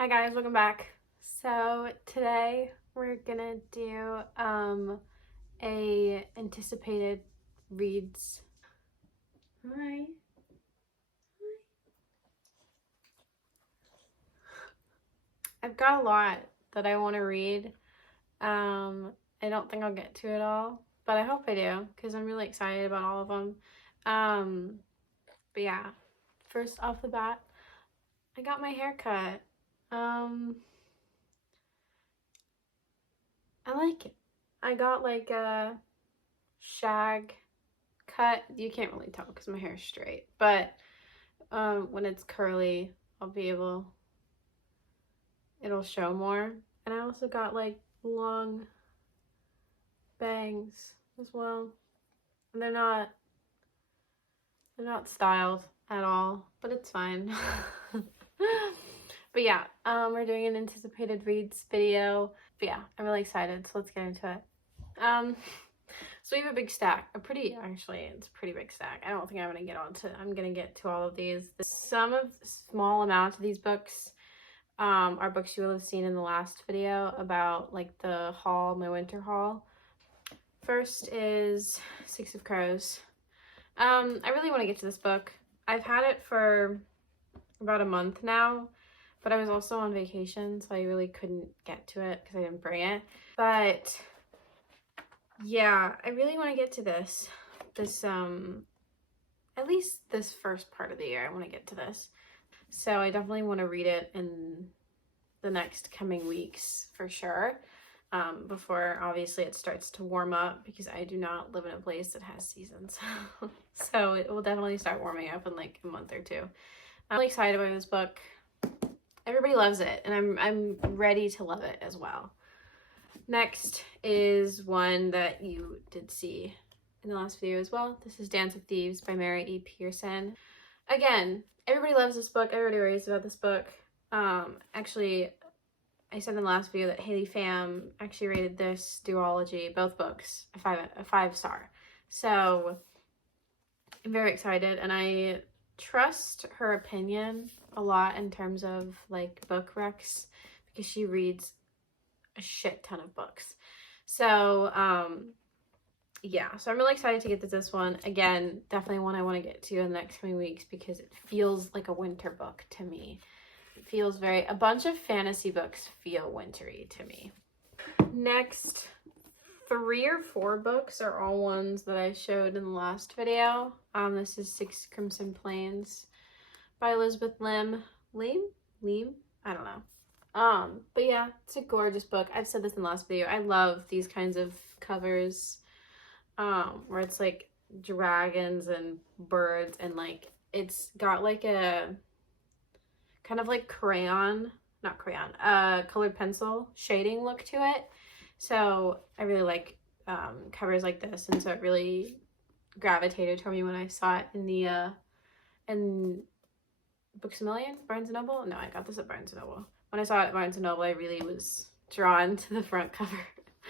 Hi guys, welcome back. So today we're gonna do a anticipated reads. Hi. I've got a lot that I want to read. I don't think I'll get to it all, but I hope I do because I'm really excited about all of them. But yeah, first off the bat, I got my hair cut. I like it. I got like a shag cut. You can't really tell because my hair is straight, but when it's curly, it'll show more. And I also got like long bangs as well. And they're not styled at all, but it's fine. But yeah, we're doing an anticipated reads video. But yeah, I'm really excited, so let's get into it. So we have a big stack, it's a pretty big stack. I don't think I'm gonna get to all of these. Small amount of these books are books you will have seen in the last video about like the haul, my winter haul. First is Six of Crows. I really want to get to this book. I've had it for about a month now, but I was also on vacation, so I really couldn't get to it because I didn't bring it. But yeah, I really want to get to this at least this first part of the year. I want to get to this, so I definitely want to read it in the next coming weeks for sure, before obviously it starts to warm up, because I do not live in a place that has seasons. So it will definitely start warming up in like a month or two. I'm really excited about this book. Everybody loves it, and I'm ready to love it as well. Next is one that you did see in the last video as well. This is Dance of Thieves by Mary E. Pearson. Again, everybody loves this book. Everybody raves about this book. Actually, I said in the last video that Haley Pham actually rated this duology, both books, a 5-star. So I'm very excited, and I trust her opinion a lot in terms of like book recs, because she reads a shit ton of books. So yeah, so I'm really excited to get to this one. Again, definitely one I want to get to in the next coming weeks because it feels like a winter book to me. It feels a bunch of fantasy books feel wintry to me. Next, 3 or 4 books are all ones that I showed in the last video. This is Six Crimson Plains by Elizabeth Lim. I don't know. But yeah, it's a gorgeous book. I've said this in the last video. I love these kinds of covers, where it's like dragons and birds, and like it's got like a kind of like colored pencil shading look to it. So I really like covers like this, and so it really gravitated toward me when I saw it in Books A Million, Barnes & Noble. No, I got this at Barnes & Noble. When I saw it at Barnes & Noble, I really was drawn to the front cover.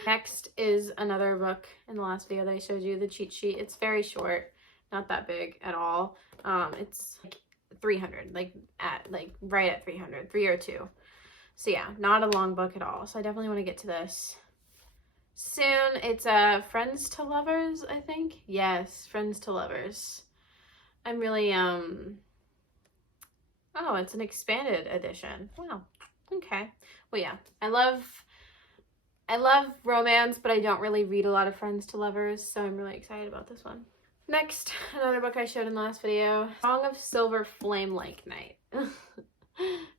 Next is another book in the last video that I showed you, The Cheat Sheet. It's very short, not that big at all. It's like 300, right at 300, 302. So yeah, not a long book at all. So I definitely want to get to this soon. It's Friends to Lovers, I think. Yes, Friends to Lovers. I'm really oh, it's an expanded edition. Wow. Okay. Well, yeah. I love romance, but I don't really read a lot of Friends to Lovers, so I'm really excited about this one. Next, another book I showed in the last video, Song of Silver Flame Like Night.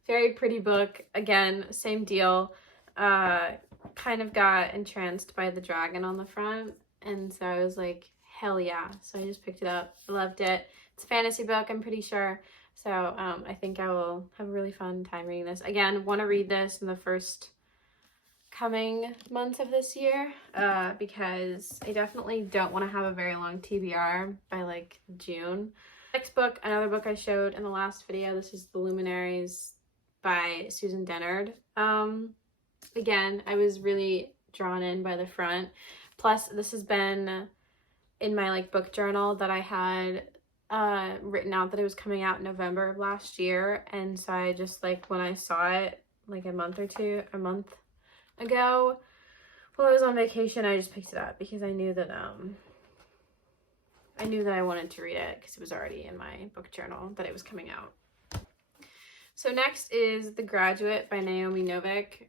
Very pretty book. Again, same deal. Kind of got entranced by the dragon on the front, and so I was like, hell yeah. So I just picked it up. I loved it. It's a fantasy book, I'm pretty sure. So I think I will have a really fun time reading this. Again, want to read this in the first coming months of this year, because I definitely don't want to have a very long TBR by like June. Next book, another book I showed in the last video. This is The Luminaries by Susan Dennard. Again, I was really drawn in by the front. Plus, this has been in my like book journal that I had written out that it was coming out in November of last year, and so I just like when I saw it like a month ago. While I was on vacation, I just picked it up because I knew that I wanted to read it because it was already in my book journal that it was coming out. So next is The Graduate by Naomi Novik.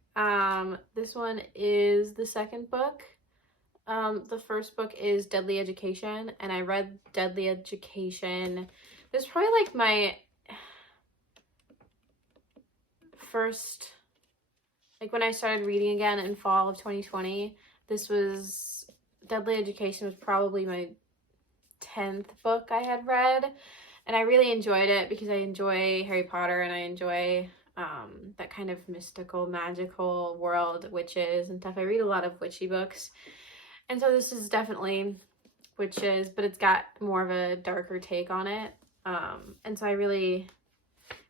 This one is the second book. The first book is Deadly Education, and I read Deadly Education. This is probably like my first, like when I started reading again in fall of 2020, Deadly Education was probably my 10th book I had read, and I really enjoyed it because I enjoy Harry Potter and I enjoy that kind of mystical, magical world, witches and stuff. I read a lot of witchy books, and so this is definitely witches, but it's got more of a darker take on it. And so I really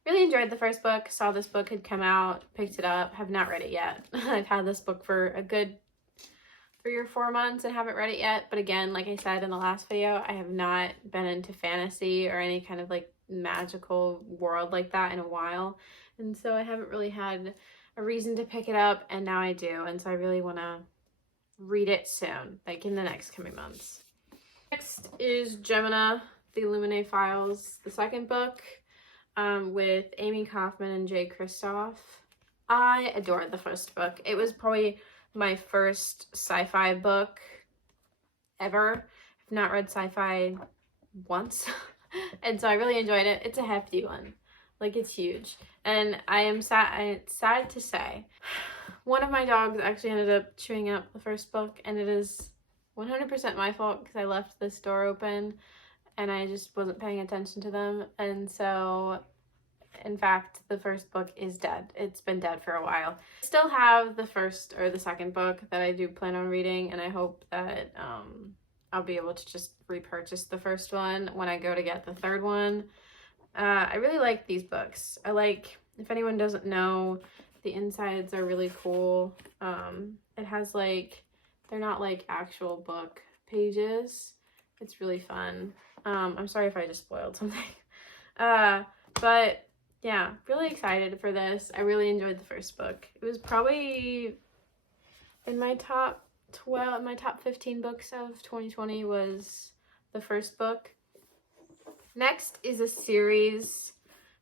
enjoyed the first book. Saw this book had come out, picked it up, have not read it yet. I've had this book for a good 3 or 4 months and haven't read it yet. But again, like I said in the last video, I have not been into fantasy or any kind of like magical world like that in a while. And so I haven't really had a reason to pick it up, and now I do. And so I really want to read it soon, like in the next coming months. Next is Gemina, The Illuminae Files, the second book, with Amy Kaufman and Jay Kristoff. I adored the first book. It was probably my first sci-fi book ever. I've not read sci-fi once, and so I really enjoyed it. It's a hefty one. Like, it's huge. And it's sad to say, one of my dogs actually ended up chewing up the first book, and it is 100% my fault because I left this door open and I just wasn't paying attention to them. And so, in fact, the first book is dead. It's been dead for a while. I still have the first or the second book that I do plan on reading, and I hope that I'll be able to just repurchase the first one when I go to get the third one. I really like these books. If anyone doesn't know, the insides are really cool. It has like, they're not like actual book pages. It's really fun. I'm sorry if I just spoiled something. But yeah, really excited for this. I really enjoyed the first book. It was probably in my top 15 books of 2020 was the first book. Next is a series.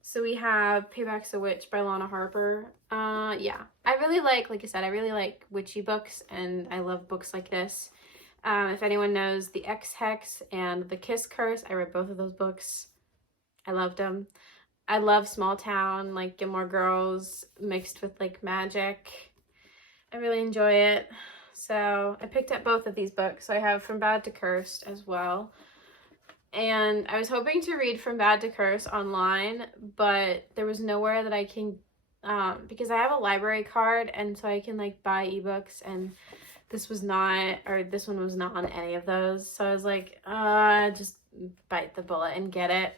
So we have Payback's a Witch by Lana Harper. Yeah, I really like I said, I really like witchy books, and I love books like this. If anyone knows The X-Hex and The Kiss Curse, I read both of those books. I loved them. I love small town, like Gilmore Girls mixed with like magic. I really enjoy it. So I picked up both of these books. So I have From Bad to Cursed as well. And I was hoping to read From Bad to Curse online, but there was nowhere that I can, because I have a library card, and so I can like buy ebooks, and this one was not on any of those. So I was like, just bite the bullet and get it.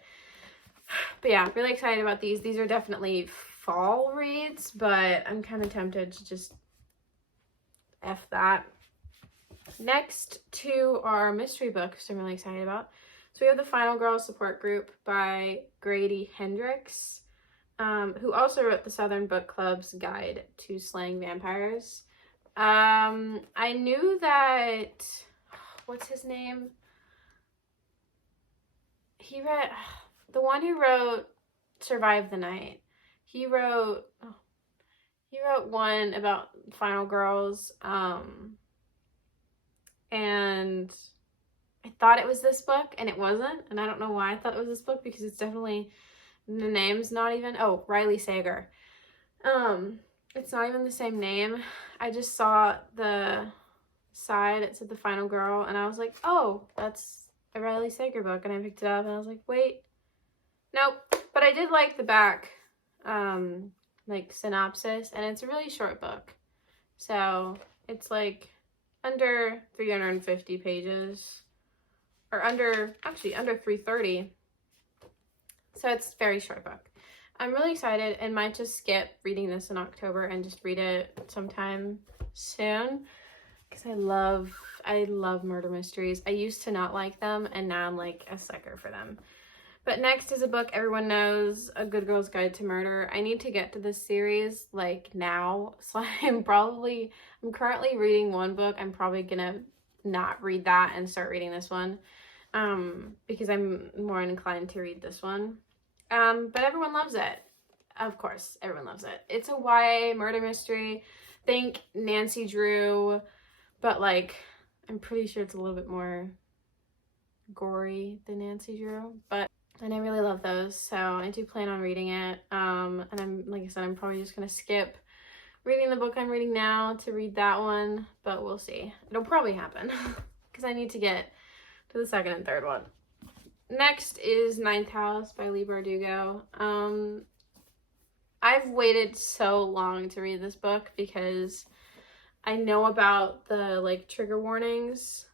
But yeah, really excited about these. These are definitely fall reads, but I'm kind of tempted to just F that. Next two are mystery books I'm really excited about. So we have The Final Girl Support Group by Grady Hendrix, who also wrote the Southern Book Club's Guide to Slaying Vampires. I knew that, what's his name? The one who wrote Survive the Night. He wrote one about Final Girls, and I thought it was this book, and it wasn't, and I don't know why I thought it was this book, because it's definitely, the name's not even, Riley Sager. It's not even the same name. I just saw the side, it said The Final Girl, and I was like, oh, that's a Riley Sager book, and I picked it up, and I was like, wait, nope. But I did like the back, like, synopsis, and it's a really short book. So, it's like under 350 pages. Or under 330. So it's a very short book. I'm really excited, and might just skip reading this in October and just read it sometime soon, because I love murder mysteries. I used to not like them, and now I'm like a sucker for them. But next is a book everyone knows, A Good Girl's Guide to Murder. I need to get to this series like now. So I'm currently reading one book. I'm probably gonna not read that and start reading this one. Because I'm more inclined to read this one. But everyone loves it. Of course, everyone loves it. It's a YA murder mystery. Think Nancy Drew, but like, I'm pretty sure it's a little bit more gory than Nancy Drew, and I really love those, so I do plan on reading it. And like I said, I'm probably just gonna skip reading the book I'm reading now to read that one, but we'll see. It'll probably happen because I need to get to the second and third one. Next is Ninth House by Leigh Bardugo. I've waited so long to read this book because I know about the like trigger warnings,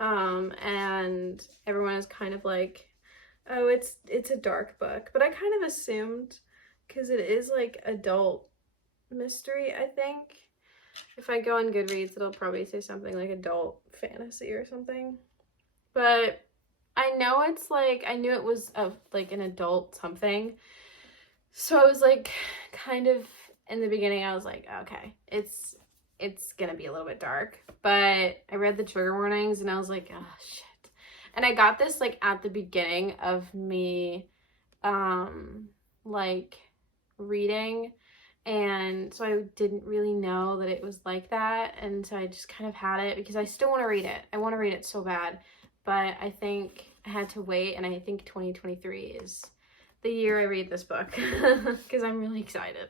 and everyone is kind of like, oh, it's a dark book, but I kind of assumed, because it is like adult mystery, I think. If I go on Goodreads, it'll probably say something like adult fantasy or something. But I know it's like, I knew it was like an adult something. So I was like, kind of, in the beginning, I was like, okay, it's gonna be a little bit dark. But I read the trigger warnings and I was like, oh, shit. And I got this like at the beginning of me, like reading. And so I didn't really know that it was like that. And so I just kind of had it because I still want to read it. I want to read it so bad. But I think I had to wait. And I think 2023 is the year I read this book because I'm really excited.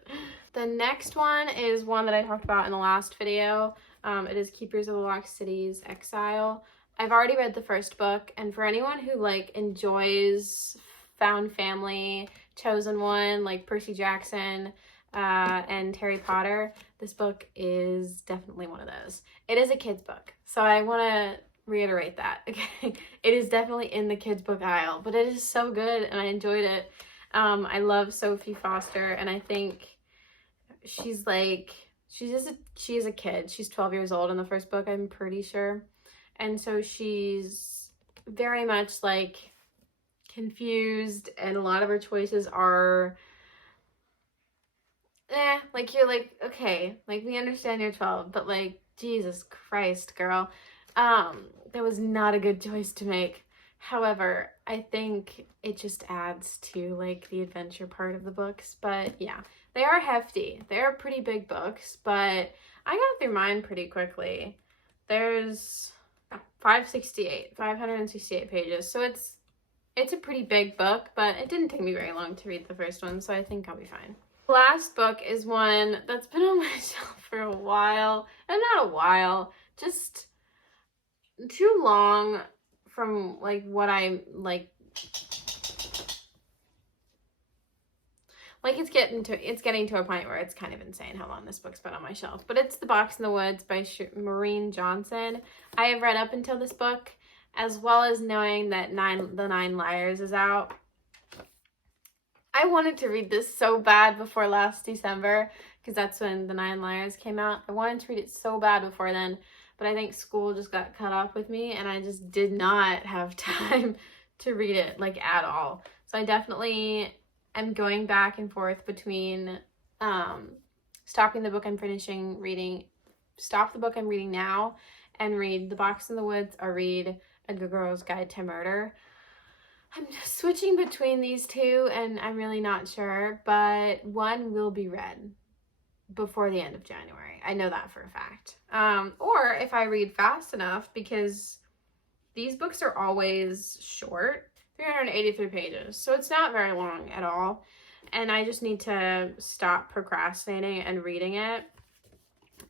The next one is one that I talked about in the last video. It is Keepers of the Lost City's Exile. I've already read the first book, and for anyone who like enjoys found family, chosen one, like Percy Jackson and Harry Potter, this book is definitely one of those. It is a kid's book, so I want to reiterate that. Okay, it is definitely in the kids book aisle, but it is so good and I enjoyed it. I love Sophie Foster, and I think she is a kid. She's 12 years old in the first book, I'm pretty sure. And so she's very much like confused, and a lot of her choices are like, you're like, okay, like we understand you're 12, but like, Jesus Christ, girl. That was not a good choice to make. However, I think it just adds to like the adventure part of the books. But yeah, they are hefty. They are pretty big books, but I got through mine pretty quickly. There's 568 pages. So it's a pretty big book, but it didn't take me very long to read the first one, so I think I'll be fine. The last book is one that's been on my shelf for a while, and not a while, just too long from like what I'm like it's getting to a point where it's kind of insane how long this book's been on my shelf. But it's The Box in the Woods by Maureen Johnson. I have read up until this book, as well as knowing that The Nine Liars is out. I wanted to read this so bad before last December, because that's when The Nine Liars came out. I wanted to read it so bad before then, but I think school just got cut off with me, and I just did not have time to read it, like, at all. So I definitely am going back and forth between stopping the book I'm reading now, and read The Box in the Woods, or read A Good Girl's Guide to Murder. I'm just switching between these two, and I'm really not sure, but one will be read before the end of January. I know that for a fact. Or if I read fast enough, because these books are always short, 383 pages, so it's not very long at all, and I just need to stop procrastinating and reading it,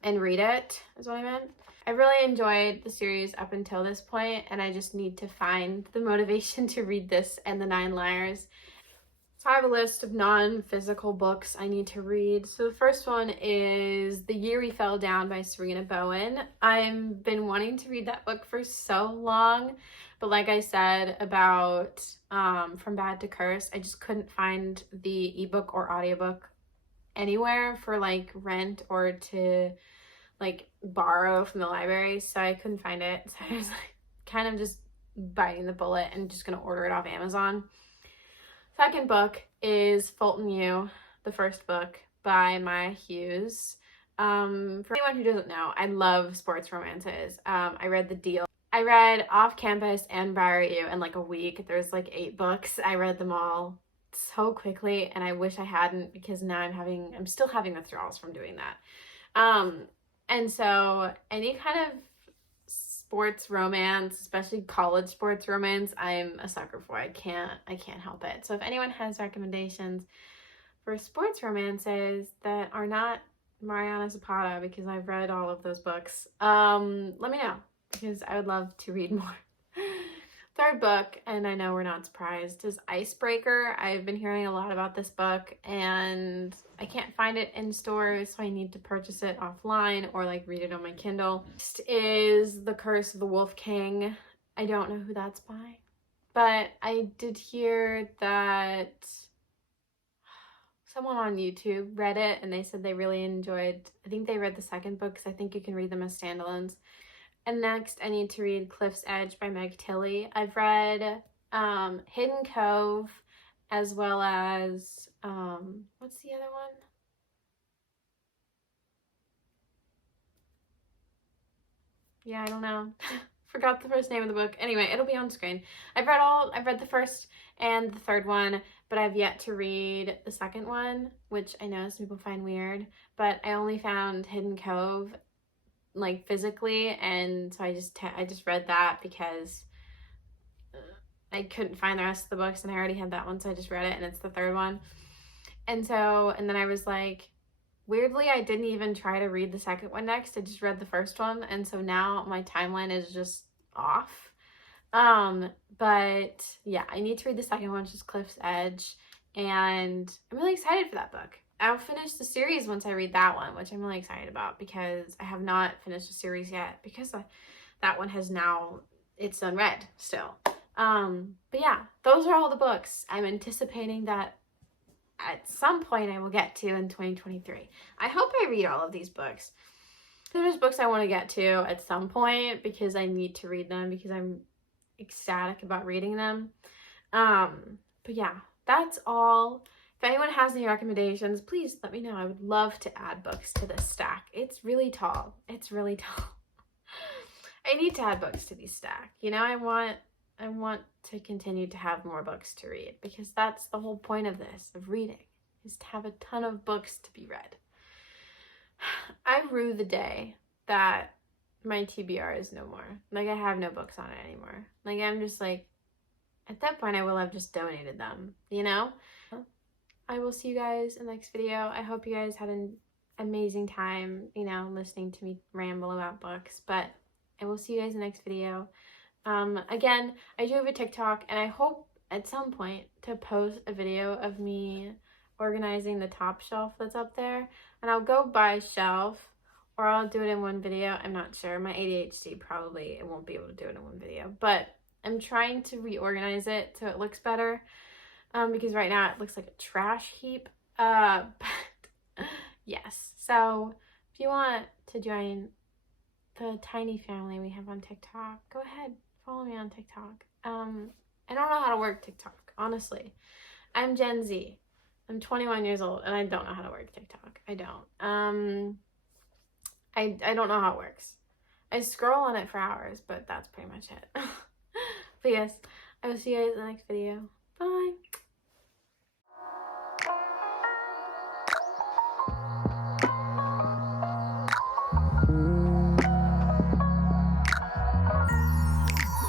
and read it, is what I meant. I really enjoyed the series up until this point, and I just need to find the motivation to read this and The Nine Liars. So I have a list of non-physical books I need to read. So the first one is The Year We Fell Down by Serena Bowen. I've been wanting to read that book for so long, but like I said about From Bad to Curse, I just couldn't find the ebook or audiobook anywhere for like rent or to like borrow from the library, so I couldn't find it. So I was like kind of just biting the bullet and just gonna order it off Amazon. Second book is Fulton U, the first book by Maya Hughes. For anyone who doesn't know, I love sports romances. I read The Deal. I read Off Campus and Briar U in like a week. There's like 8 books. I read them all so quickly, and I wish I hadn't, because now I'm still having withdrawals from doing that. And so any kind of sports romance, especially college sports romance, I'm a sucker for. I can't help it. So if anyone has recommendations for sports romances that are not Mariana Zapata, because I've read all of those books, let me know, because I would love to read more. Third book, and I know we're not surprised, is Icebreaker. I've been hearing a lot about this book, and I can't find it in stores, so I need to purchase it offline or like read it on my Kindle. Next is The Curse of the Wolf King. I don't know who that's by, but I did hear that someone on YouTube read it, and they said they really enjoyed, I think they read the second book, because I think you can read them as standalones. And next, I need to read Cliff's Edge by Meg Tilly. I've read Hidden Cove, as well as, what's the other one? Yeah, I don't know. Forgot the first name of the book. Anyway, it'll be on screen. I've read the first and the third one, but I've yet to read the second one, which I know some people find weird, but I only found Hidden Cove like physically, and so I just read that because I couldn't find the rest of the books, and I already had that one, so I just read it, and it's the third one. And then I was like, weirdly, I didn't even try to read the second one next. I just read the first one, and so now my timeline is just off. But yeah, I need to read the second one, which is Cliff's Edge, and I'm really excited for that book. I'll finish the series once I read that one, which I'm really excited about, because I have not finished the series yet, because that one has now, it's unread still. But yeah, those are all the books I'm anticipating that at some point I will get to in 2023. I hope I read all of these books. There's books I want to get to at some point, because I need to read them, because I'm ecstatic about reading them. But yeah, that's all. If anyone has any recommendations, please let me know. I would love to add books to this stack. It's really tall. It's really tall. I need to add books to these stack. You know, I want to continue to have more books to read, because that's the whole point of this, of reading, is to have a ton of books to be read. I rue the day that my TBR is no more. Like, I have no books on it anymore. Like, I'm just like, at that point I will have just donated them, you know? I will see you guys in the next video. I hope you guys had an amazing time, you know, listening to me ramble about books, but I will see you guys in the next video. Again, I do have a TikTok, and I hope at some point to post a video of me organizing the top shelf that's up there, and I'll go by shelf, or I'll do it in one video. I'm not sure. My ADHD probably, it won't be able to do it in one video, but I'm trying to reorganize it so it looks better, because right now it looks like a trash heap. But yes, so if you want to join the tiny family we have on TikTok, go ahead, follow me on TikTok. I don't know how to work TikTok, honestly. I'm Gen Z. I'm 21 years old, and I don't know how to work TikTok. I don't. I don't know how it works. I scroll on it for hours, but that's pretty much it. But yes, I will see you guys in the next video. Bye.